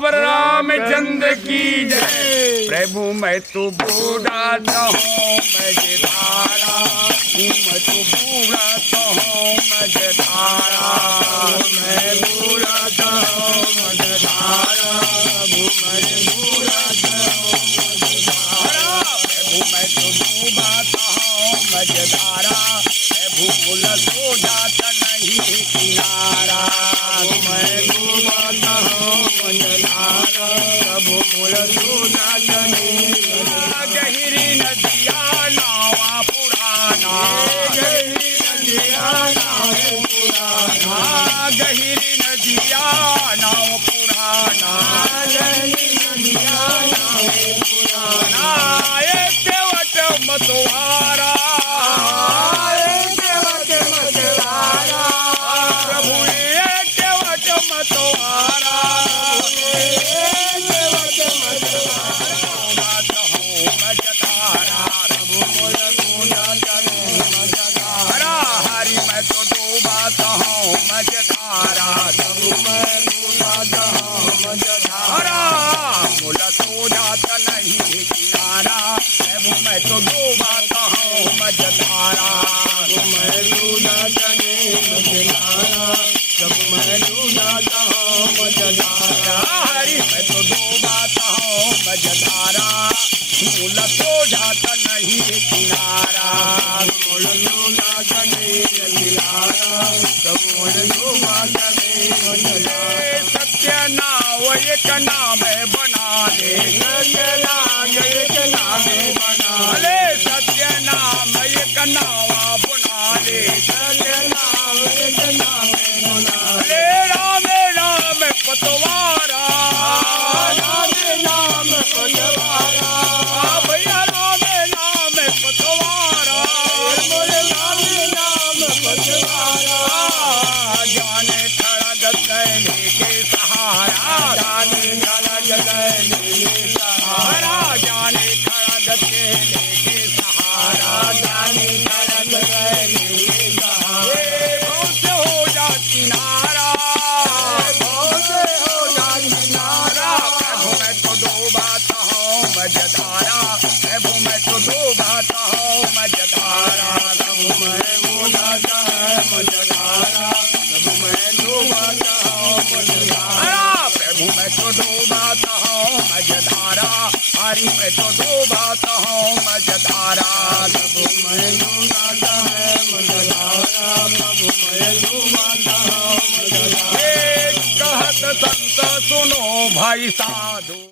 सियावर रामचंद्र की जय। प्रभु मैं तो बूढ़ा तो हूँ मझधारा, मैं तो बूढ़ा तो हूँ मझधारा, मैं बूढ़ा तो हूँ मझधारा, मैं बूढ़ा तो हूँ मझधारा। प्रभु मैं तो डूबा तो हूँ मझधारा, प्रभु बोल सो जाता नहीं किनारा, मैं डूबा तो हूँ मझधारा, प्रभु बोल सो जाता नहीं किनारा। गहरी नदिया नावा पुराना, गहरी नदिया नाव पुराना, गहरी नदिया नाव पुराना, गहरी नदिया नाव पुराना। ये केवट मतवारा, केवट मतवारा, प्रभु ये केवट मतवारा, केवट मतवारा। मझधारा प्रभु बोल पूजा करूं मझधारा, हरि मैं तो डूबाता हूँ मझधारा, प्रभु मैं डूबाता हूँ मझधारा, बोला सो जाता नहीं किनारा, प्रभु मैं तो डूबाता हूँ मझधारा, प्रभु मैं डूबाता नहीं मझधारा, प्रभु मैं डूबाता हूँ मझधारा, हरि मैं तो डूबाता हूँ मझधारा, मूल सो जाता नहीं किनारा, मूल सो जाता नहीं किनारा, मूल सो जाता नहीं किनारा। सत्य नाव एक नाम बना ले, सत्य नाम एक नाम बना ले, सत्य नाम एक नावा बना ले, सत्य नाम एक नाम बना ले। राम राम पतवारा, राम राम पतवारा, भैया राम नाम पतवारा, बोले राम नाम पतवारा। जाने खड़ग कैले के सहारा, जाने खड़ग कैले के सहारा, जाने खड़ग कैले के सहारा, जाने खड़ग कैले के सहारा। भाव से हो जा किनारा, भाव से हो जा किनारा, प्रभु मैं तो डूबाता हूँ मझधारा, प्रभु मैं तो डूबाता हूँ मझधारा, प्रभु मैं डूबाता है मझधारा, प्रभु मैं डूबाता हूँ मझधारा, प्रभु मैं तो डूबाता हूँ मझधारा, हरि मैं तो डूबाता हूँ मझधारा, प्रभु मैं डूबाता है मझधारा, प्रभु मैं डूबाता हूँ मझधारा। कहत संत सुनो भाई साधु।